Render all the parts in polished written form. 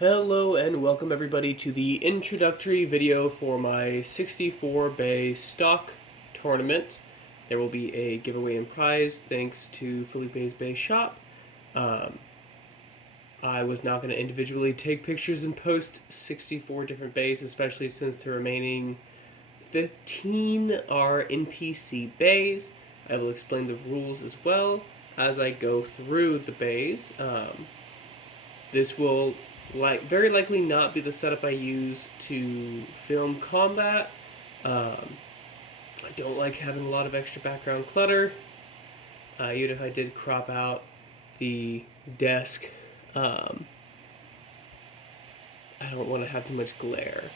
Hello and welcome everybody to the introductory video for my 64 bay stock tournament. There will be a giveaway and prize thanks to Felipe's Bay Shop. I was not going to individually take pictures and post 64 different bays, especially since the remaining 15 are NPC bays. I will explain the rules as well as I go through the bays. This will very likely not be the setup I use to film combat. I don't like having a lot of extra background clutter. Even if I did crop out the desk, I don't want to have too much glare.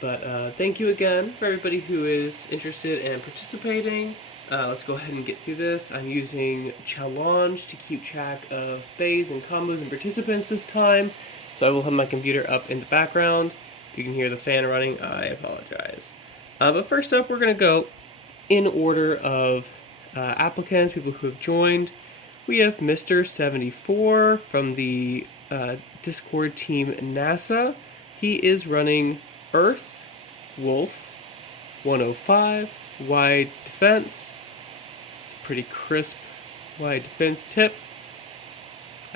But thank you again for everybody who is interested in participating. Let's go ahead and get through this. I'm using Challenge to keep track of bays and combos and participants this time. So I will have my computer up in the background. If you can hear the fan running, I apologize. But first up, we're going to go in order of applicants, people who have joined. We have Mr. 74 from the Discord team NASA. He is running Earth, Wolf, 105, wide defense. It's a pretty crisp wide defense tip.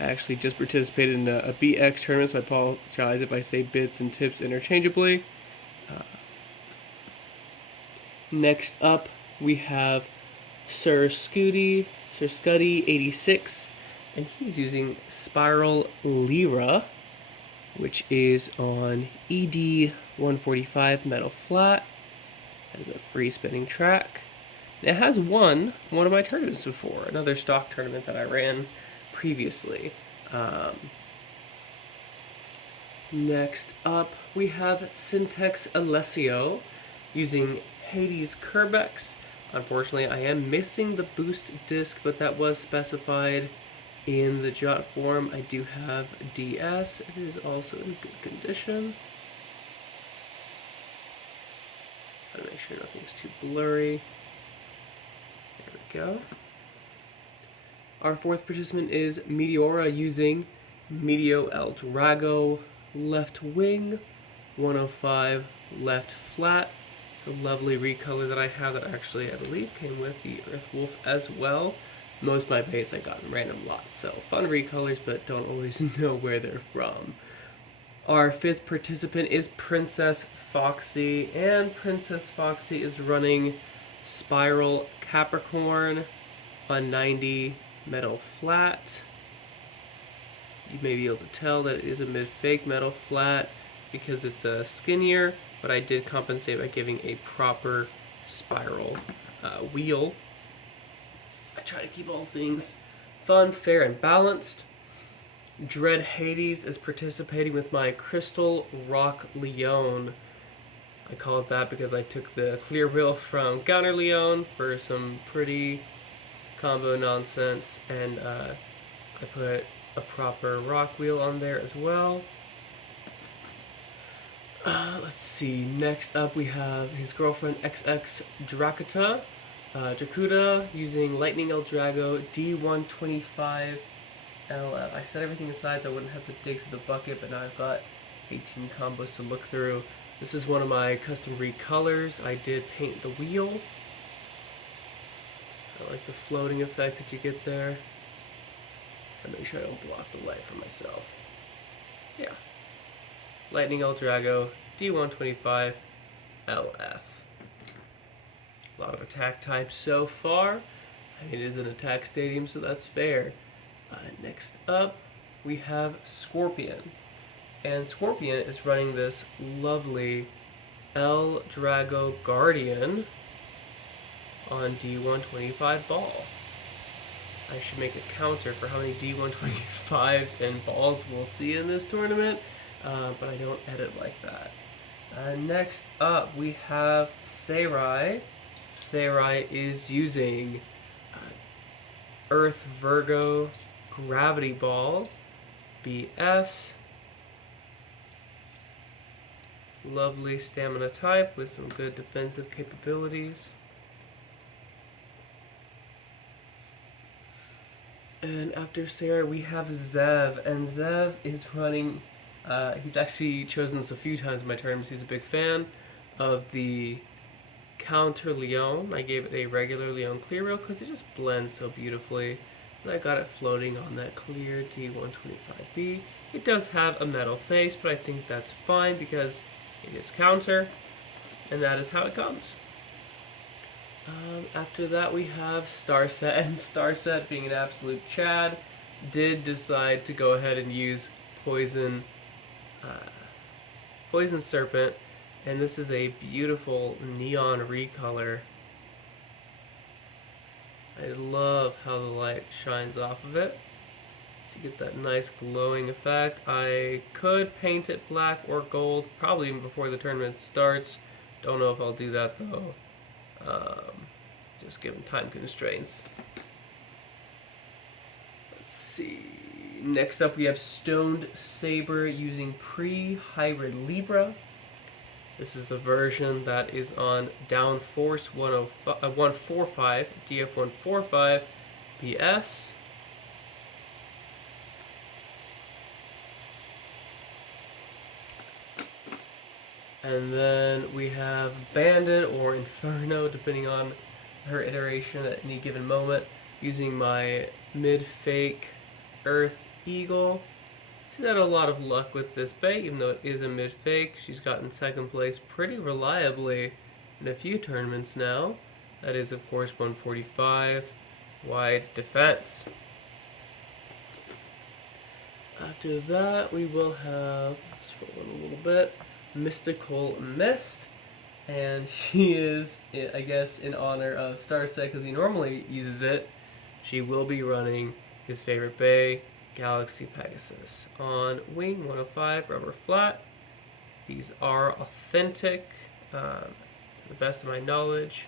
I actually just participated in a BX tournament, so I apologize if I say bits and tips interchangeably. Next up, we have Sir Scuddy 86, and he's using Spiral Lyra, which is on ED 145 metal flat. That is a free spinning track. It has won one of my tournaments before, another stock tournament that I ran previously. Next up, we have Syntex Alessio using Hades Kerbex. Unfortunately, I am missing the boost disc, but that was specified in the Jot form. I do have DS. It is also in good condition. Gotta make sure nothing's too blurry. There we go. Our fourth participant is Meteora using Meteo El Drago left wing, 105 left flat. It's a lovely recolor that I have that actually I believe came with the Earth Wolf as well. Most of my bays I got in random lots, so fun recolors, but don't always know where they're from. Our fifth participant is Princess Foxy, and Princess Foxy is running Spiral Capricorn on 90 metal flat. You may be able to tell that it is a mid-fake metal flat because it's skinnier, but I did compensate by giving a proper spiral wheel. I try to keep all things fun, fair, and balanced. Dread Hades is participating with my Crystal Rock Leon. I call it that because I took the clear wheel from Gunner Leon for some pretty combo nonsense, and I put a proper rock wheel on there as well. Let's see, next up we have his girlfriend XX Dracuta. Dracuta using Lightning El Drago D125 LF. I set everything aside so I wouldn't have to dig through the bucket, but now I've got 18 combos to look through. This is one of my custom recolors. I did paint the wheel. I like the floating effect that you get there. And make sure I don't block the light for myself. Yeah. Lightning El Drago, D125, LF. A lot of attack types so far. I mean, it is an attack stadium, so that's fair. Next up, we have Scorpion. And Scorpion is running this lovely El Drago Guardian on D125 ball. I should make a counter for how many D125s and balls we'll see in this tournament, but I don't edit like that. Next up, we have Sarai. Sarai is using Earth Virgo Gravity Ball, BS. Lovely stamina type with some good defensive capabilities. And after Sarah, we have Zev, and Zev is running He's actually chosen this a few times in my tournaments. He's a big fan of the Counter Leon. I gave it a regular Leon clear rail because it just blends so beautifully. And I got it floating on that clear D125B. It does have a metal face, but I think that's fine because it is counter, and that is how it comes. After that, we have Starset, and Starset, being an absolute Chad, did decide to go ahead and use Poison Serpent, and this is a beautiful neon recolor. I love how the light shines off of it to get that nice glowing effect. I could paint it black or gold, probably even before the tournament starts. Don't know if I'll do that though, just given time constraints. Let's see. Next up, we have Stoned Saber using Pre-Hybrid Libra. This is the version that is on Downforce 145, DF145 BS. And then we have Bandit or Inferno, depending on her iteration at any given moment, using my mid-fake Earth Eagle. She's had a lot of luck with this bay, even though it is a mid-fake. She's gotten second place pretty reliably in a few tournaments now. That is, of course, 145 wide defense. After that, we will have, scrolling a little bit, Mystical Mist. And she is, I guess, in honor of Starset, because he normally uses it, she will be running his favorite bay, Galaxy Pegasus, on wing 105 rubber flat. These are authentic, to the best of my knowledge.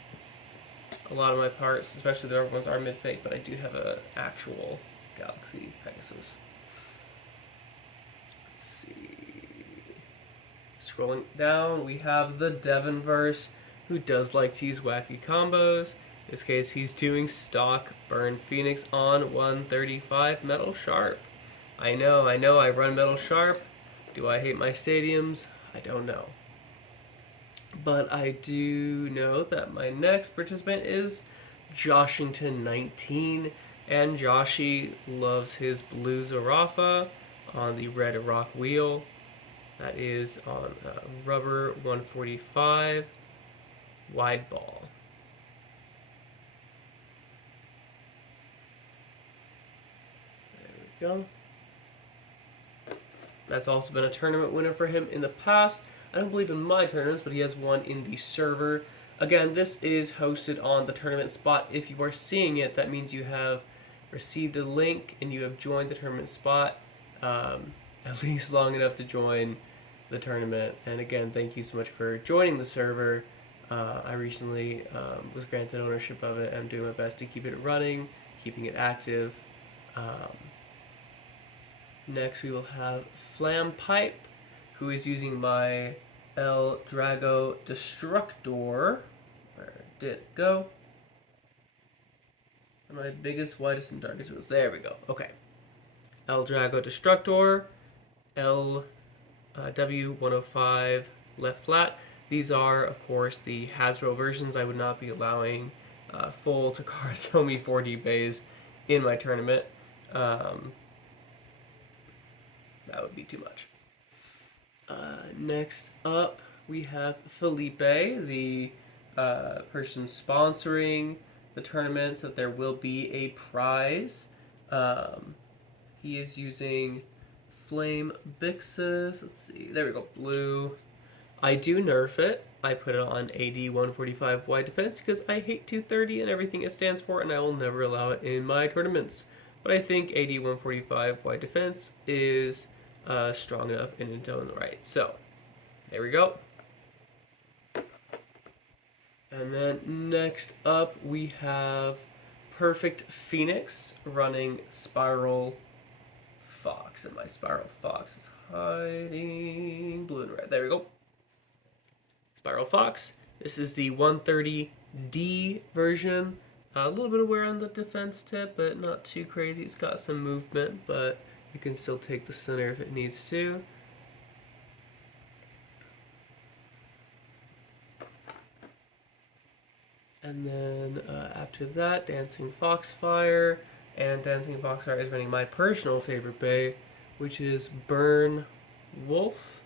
A lot of my parts, especially the other ones, are mid-fake, but I do have an actual Galaxy Pegasus. Let's see. Scrolling down, we have the Devonverse, who does like to use wacky combos. In this case, he's doing stock Burn Phoenix on 135 Metal Sharp. I know, I run Metal Sharp. Do I hate my stadiums? I don't know. But I do know that my next participant is Joshington19, and Joshi loves his blue Zarafa on the red rock wheel. That is on rubber 145 wide ball. There we go. That's also been a tournament winner for him in the past. I don't believe in my tournaments, but he has one in the server. Again, this is hosted on the tournament spot. If you are seeing it, that means you have received a link and you have joined the tournament spot at least long enough to join the tournament. And again, thank you so much for joining the server. I recently was granted ownership of it. I'm doing my best to keep it running, keeping it active. Next, we will have Flampipe, who is using my El Drago Destructor. Where did it go? My biggest, widest, and darkest wheels. There we go. Okay. El Drago Destructor, W105 left flat. These are, of course, the Hasbro versions. I would not be allowing full Takara Tomy 4D bays in my tournament. That would be too much. Next up, we have Felipe, the person sponsoring the tournament, so there will be a prize. He is using Flame Bixus. Let's see. There we go. Blue. I do nerf it. I put it on AD 145 wide defense because I hate 230 and everything it stands for, and I will never allow it in my tournaments. But I think AD 145 wide defense is strong enough in its own right. So, there we go. And then next up, we have Perfect Phoenix running Spiral Fox. And my Spiral Fox is hiding blue and red. There we go. Spiral Fox. This is the 130D version. A little bit of wear on the defense tip, but not too crazy. It's got some movement, but you can still take the center if it needs to. And then after that, Dancing Foxfire. And Dancing Foxfire is running my personal favorite bay, which is Burn Wolf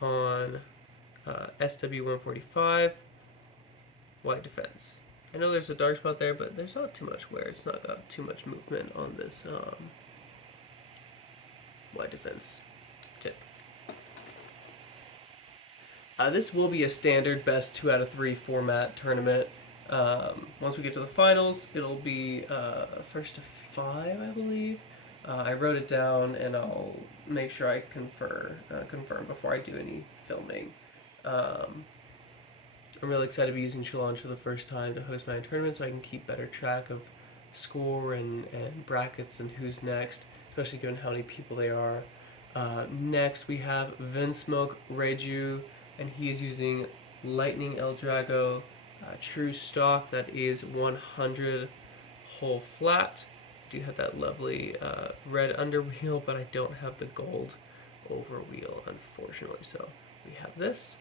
on SW145 White Defense. I know there's a dark spot there, but there's not too much wear. It's not got too much movement on this White Defense tip. This will be a standard best 2 out of 3 format tournament. Once we get to the finals, it'll be first to 5, I believe. I wrote it down, and I'll make sure I confirm before I do any filming. I'm really excited to be using Challenge for the first time to host my own tournament, so I can keep better track of score and brackets and who's next, especially given how many people they are. Next, we have Vinsmoke Reiju, and he is using Lightning Eldrago, true stock that is 100 whole flat. I do have that lovely red underwheel, but I don't have the gold overwheel, unfortunately. So we have this.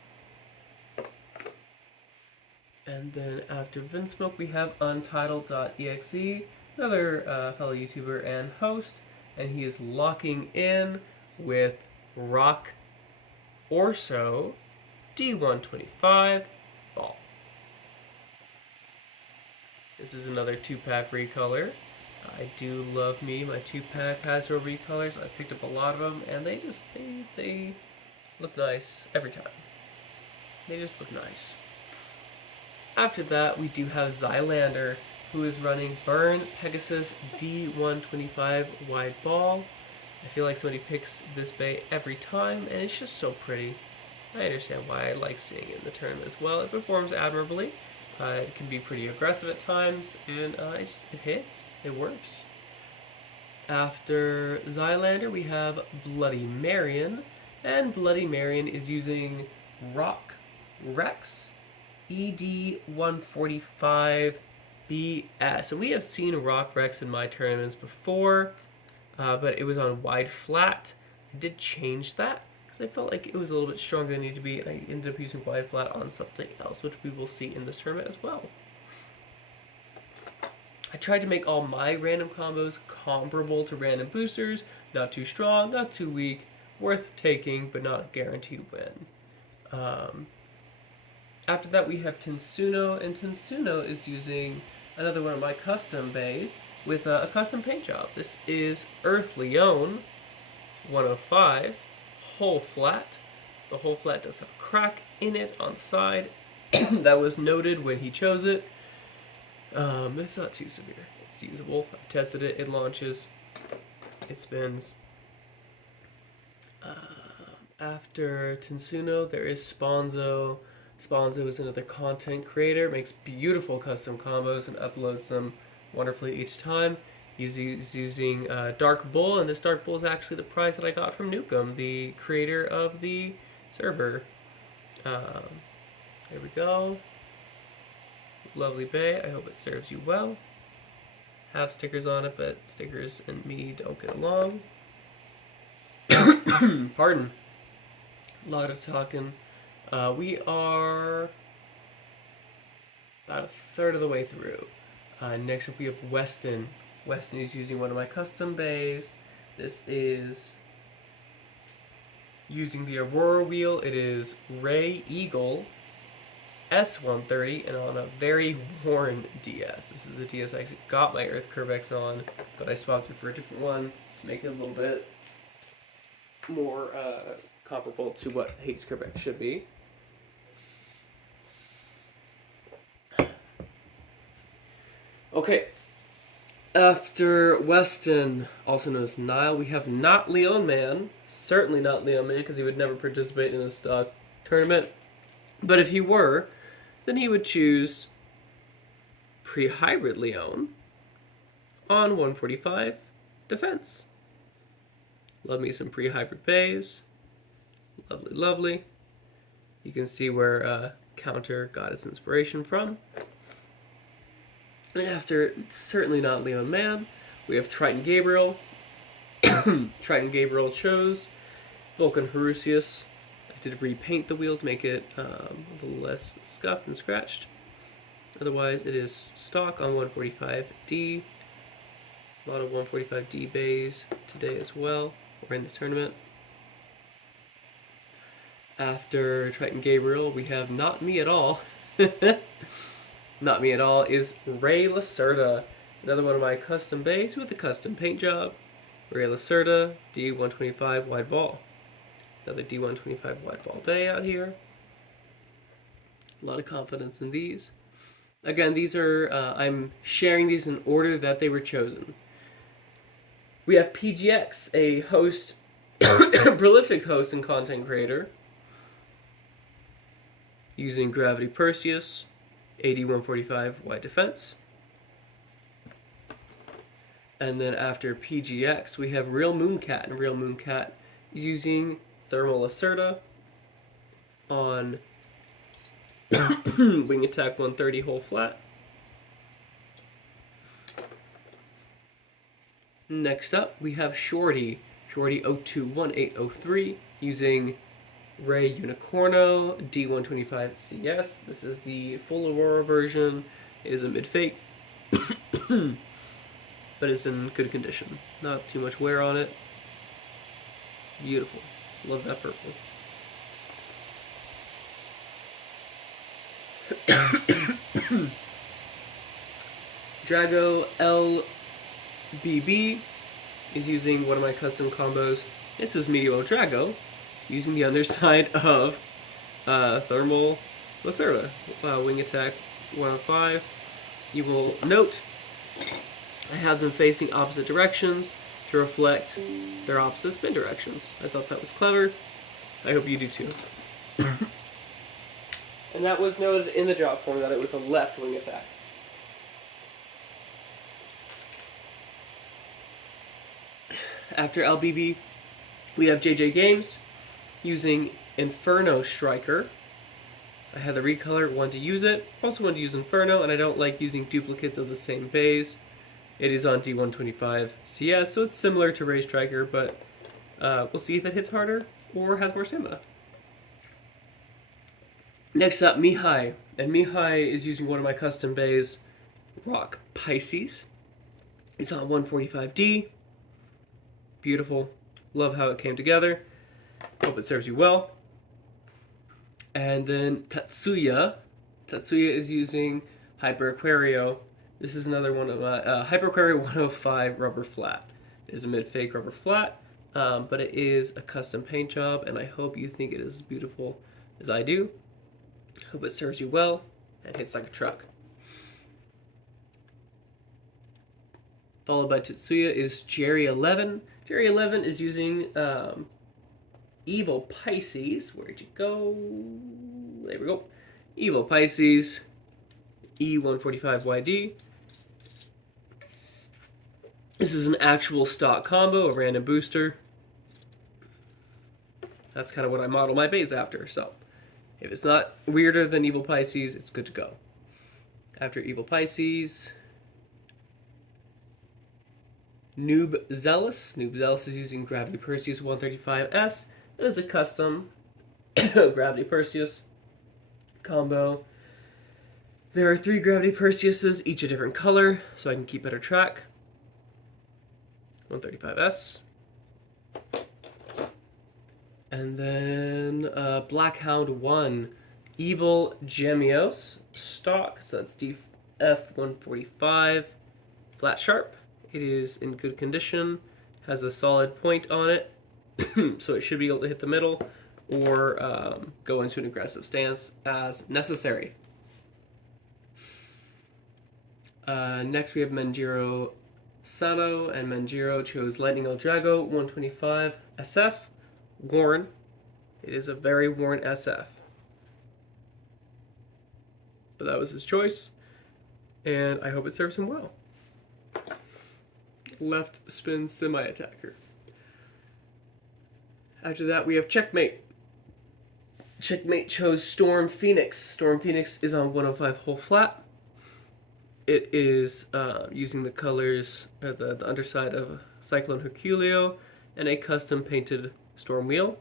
And then after Vinsmoke, we have Untitled.exe, another fellow YouTuber and host, and he is locking in with Rock Orso D125 Ball. This is another 2-pack recolor. I do love me my 2-pack Hasbro recolors. I picked up a lot of them, and they look nice every time. They just look nice. After that, we do have Xylander, who is running Burn Pegasus D125 Wide Ball. I feel like somebody picks this bay every time, and it's just so pretty. I understand why I like seeing it in the tournament as well. It performs admirably. It can be pretty aggressive at times, and it hits. It works. After Xylander, we have Bloody Marion, and Bloody Marion is using Rock Rex ED145 BS. And we have seen Rock Rex in my tournaments before, but it was on wide flat. I did change that because I felt like it was a little bit stronger than it needed to be, and I ended up using wide flat on something else, which we will see in this tournament as well. I tried to make all my random combos comparable to random boosters, not too strong, not too weak, worth taking, but not a guaranteed win. After that, we have Tensuno, and Tensuno is using another one of my custom bays with a custom paint job. This is Earth Leone 105 whole flat. The whole flat does have a crack in it on the side. That was noted when he chose it. It's not too severe. It's usable. I've tested it. It launches. It spins. After Tensuno, there is Sponzo. Sponzo is another content creator, makes beautiful custom combos and uploads them wonderfully each time. He's using Dark Bull, and this Dark Bull is actually the prize that I got from Nukem, the creator of the server. There we go. Lovely bay. I hope it serves you well. Have stickers on it, but stickers and me don't get along. Pardon. A lot of talking. We are about a third of the way through. Next up we have Weston. Weston is using one of my custom bays. This is using the Aurora wheel. It is Ray Eagle S130 and on a very worn DS. This is the DS I actually got my Earth Curvex on, but I swapped it for a different one to make it a little bit more comparable to what Hades Curvex should be. Okay, after Weston, also known as Nile, we have not Leon Man. Certainly not Leon Man, because he would never participate in a stock tournament. But if he were, then he would choose Pre-Hybrid Leon on 145 Defense. Love me some Pre-Hybrid bays. Lovely, lovely. You can see where Counter got its inspiration from. And after certainly not Leon Man, we have Triton Gabriel. Triton Gabriel chose Vulcan Horusius. I did repaint the wheel to make it a little less scuffed and scratched. Otherwise, it is stock on 145D. A lot of 145D bays today as well, or in the tournament. After Triton Gabriel, we have Not Me At All. Not Me At All is Ray Lacerda, another one of my custom bays with a custom paint job. Ray Lacerda, D125 wide ball. Another D125 wide ball bay out here. A lot of confidence in these. Again, these are, I'm sharing these in order that they were chosen. We have PGX, a host, prolific host and content creator, using Gravity Perseus, AD145 wide defense. And then after PGX, we have Real Mooncat, and Real Mooncat is using Thermal Lacerda on Wing Attack 130 whole flat. Next up, we have Shorty, Shorty 021803, using Ray Unicorno D125 CS. This is the full Aurora version. It is a mid-fake, but it's in good condition. Not too much wear on it. Beautiful. Love that purple. Drago LBB is using one of my custom combos. This is Meteor Drago, using the underside of Thermal Lacerda. Wing Attack 105. You will note I have them facing opposite directions to reflect their opposite spin directions. I thought that was clever. I hope you do too. And that was noted in the job form that it was a left wing attack. After LBB, we have JJ Games using Inferno Striker. I had the recolor, wanted to use it. Also wanted to use Inferno, and I don't like using duplicates of the same bays. It is on D125 CS, so it's similar to Ray Striker, but we'll see if it hits harder or has more stamina. Next up, Mihai. And Mihai is using one of my custom bays, Rock Pisces. It's on 145D. Beautiful. Love how it came together. Hope it serves you well. And then Tatsuya. Tatsuya is using Hyper Aquario. This is another one of my Hyper Aquario 105 rubber flat. It is a mid-fake rubber flat, but it is a custom paint job, and I hope you think it is as beautiful as I do. Hope it serves you well and hits like a truck. Followed by Tatsuya is Jerry11. Jerry11 is using Evil Pisces. Where'd you go? There we go. Evil Pisces, E145YD. This is an actual stock combo, a random booster. That's kind of what I model my bays after, so if it's not weirder than Evil Pisces, it's good to go. After Evil Pisces, Noob Zealous. Noob Zealous is using Gravity Perseus 135S. That is a custom Gravity Perseus combo. There are 3 Gravity Perseuses, each a different color, so I can keep better track. 135S. And then Blackhound 1, Evil Gemios, stock, so that's DF145, flat sharp. It is in good condition, has a solid point on it, so it should be able to hit the middle or go into an aggressive stance as necessary. Next we have Manjiro Sano, and Manjiro chose Lightning Eldrago 125 SF. Worn. It is a very worn SF. But that was his choice, and I hope it serves him well. Left spin semi-attacker. After that, we have Checkmate. Checkmate chose Storm Phoenix. Storm Phoenix is on 105 whole flat. It is using the colors, the underside of Cyclone Herculeo, and a custom painted Storm Wheel.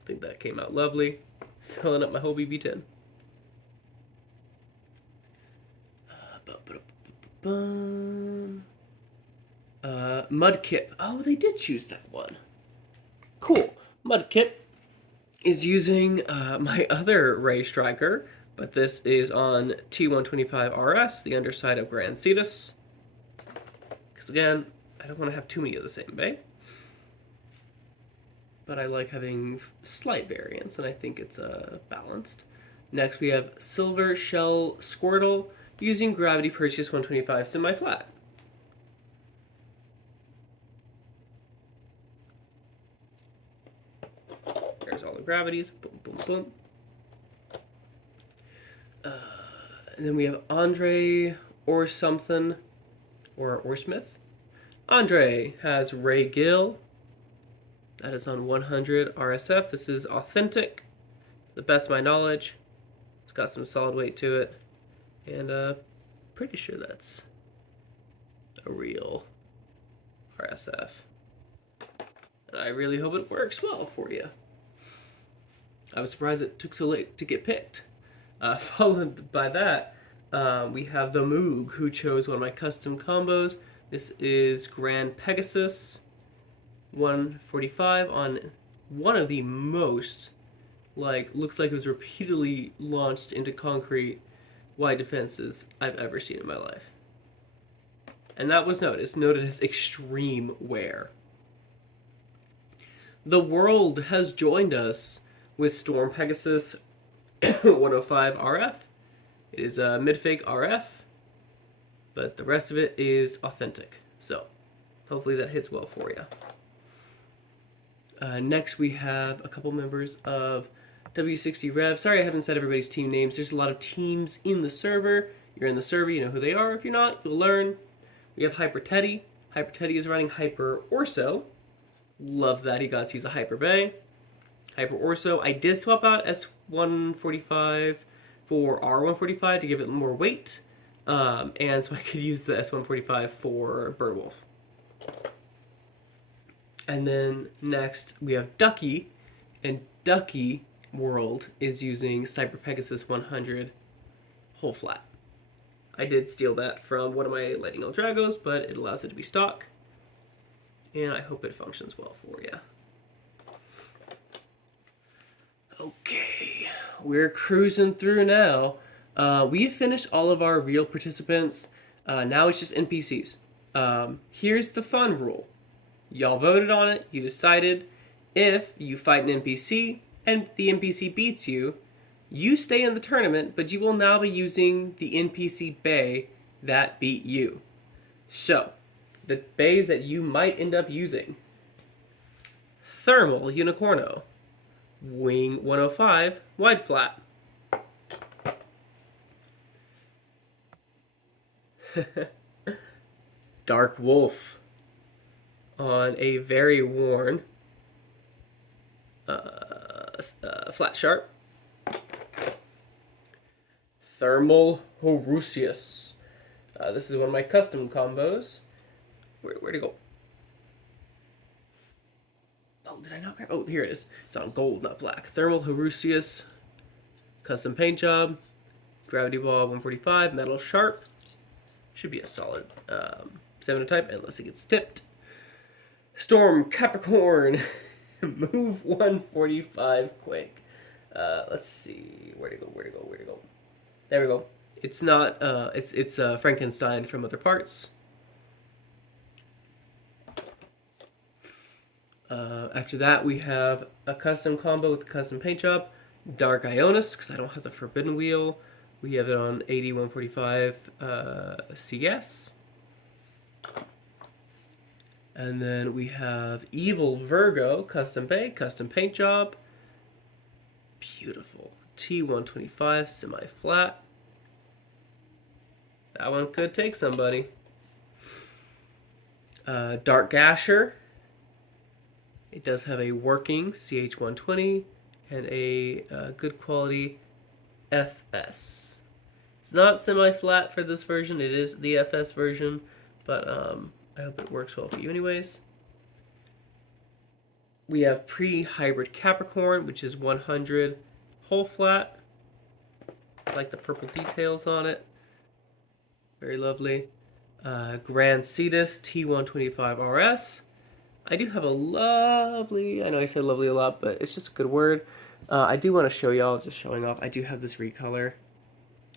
I think that came out lovely. Filling up my whole BB10. Mudkip. Oh, they did choose that one. Cool. Mudkip is using my other Ray Striker, but this is on T125 RS, the underside of Grand Cetus. Because again, I don't want to have too many of the same bay. But I like having slight variance, and I think it's balanced. Next, we have Silver Shell Squirtle using Gravity Purchase 125 semi-flat. There's all the gravities. Boom, boom, boom. And then we have Andre or something, or Smith. Andre has Ray Gill. That is on 100 RSF. This is authentic, the best of my knowledge. It's got some solid weight to it, and pretty sure that's a real RSF. And I really hope it works well for you. I was surprised it took so late to get picked. Followed by that, we have the Moog, who chose one of my custom combos. This is Grand Pegasus 145 on one of the most, looks like it was repeatedly launched into concrete wide defenses I've ever seen in my life. And that was noted as extreme wear. The world has joined us with Storm Pegasus 105 RF. It is a mid-fake RF, but the rest of it is authentic. So hopefully that hits well for you. Next, we have a couple members of W60 Rev. Sorry I haven't said everybody's team names. There's a lot of teams in the server. You're in the server, you know who they are. If you're not, you'll learn. We have Hyper Teddy. Hyper Teddy is running Hyper Orso. Love that he got to use a Hyper Bay. Hyper Orso. I did swap out S145 for R145 to give it more weight. And so I could use the S145 for Birdwolf. And then next we have Ducky, and Ducky World is using Cyber Pegasus 100 whole flat. I did steal that from one of my Lightning Eldragos, but it allows it to be stock, and I hope it functions well for you. Okay, we're cruising through now. We've finished all of our real participants. Now it's just NPCs. Here's the fun rule. Y'all voted on it, you decided. If you fight an NPC and the NPC beats you, you stay in the tournament, but you will now be using the NPC bay that beat you. So, the bays that you might end up using: Thermal Unicorno, Wing 105, Wide Flat. Dark Wolf on a very worn Flat Sharp. Thermal Horusius. This is one of my custom combos. Where'd it go? Oh, did I not grab? Oh, here it is. It's on gold, not black. Thermal Horusius. Custom paint job. Gravity Ball 145. Metal Sharp. Should be a solid 7 type unless it gets tipped. Storm Capricorn. Move 145 quick. Let's see. Where'd it go? There we go. It's not, it's Frankenstein from Other Parts. After that, we have a custom combo with the custom paint job. Dark Ionis, because I don't have the Forbidden Wheel. We have it on 8145 CS. And then we have Evil Virgo, custom bay, custom paint job. Beautiful. T125 semi-flat. That one could take somebody. Dark Gasher. It does have a working CH120 and a good quality FS. It's not semi-flat for this version. It is the FS version, but I hope it works well for you anyways. We have Pre-Hybrid Capricorn, which is 100 whole flat. I like the purple details on it. Very lovely. Grand Cetus T125 RS. I do have a lovely, I know I said lovely a lot, but it's just a good word. I do want to show y'all, just showing off, I do have this recolor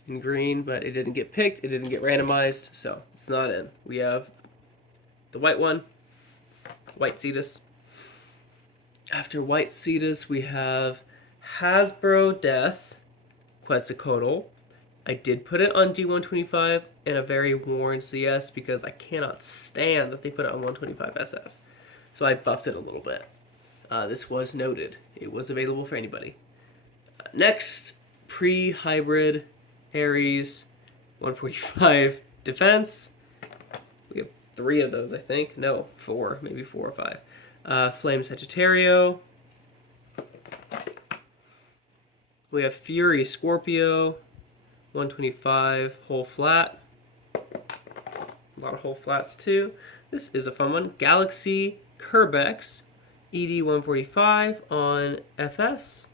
in green, but it didn't get picked, it didn't get randomized, so it's not in. We have the white one, White Cetus. After White Cetus, we have Hasbro Death Quetzalcoatl. I did put it on D125 in a very worn CS because I cannot stand that they put it on 125 SF. So I buffed it a little bit. This was noted. It was available for anybody. Next, pre-hybrid Ares 145 Defense. We have 3 of those, I think. No, 4. Maybe 4 or 5. Flame Sagittario. We have Fury Scorpio. 125 whole flat. A lot of whole flats too. This is a fun one. Galaxy Kerbex ED145 on FS.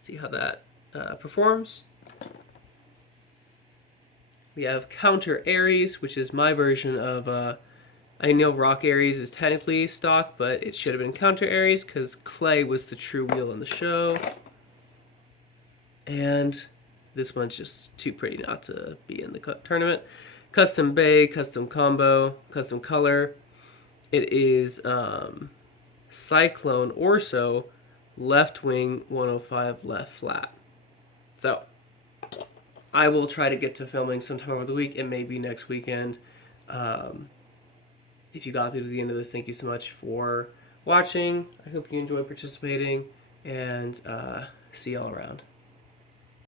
See how that performs. We have Counter Ares, which is my version of. I know Rock Ares is technically stock, but it should have been Counter Ares because Clay was the true wheel in the show. And this one's just too pretty not to be in the tournament. Custom Bay, Custom Combo, Custom Color. It is Cyclone Orso, left wing 105, left flat. So, I will try to get to filming sometime over the week. It may be next weekend. If you got through to the end of this, thank you so much for watching. I hope you enjoyed participating, and see y'all around.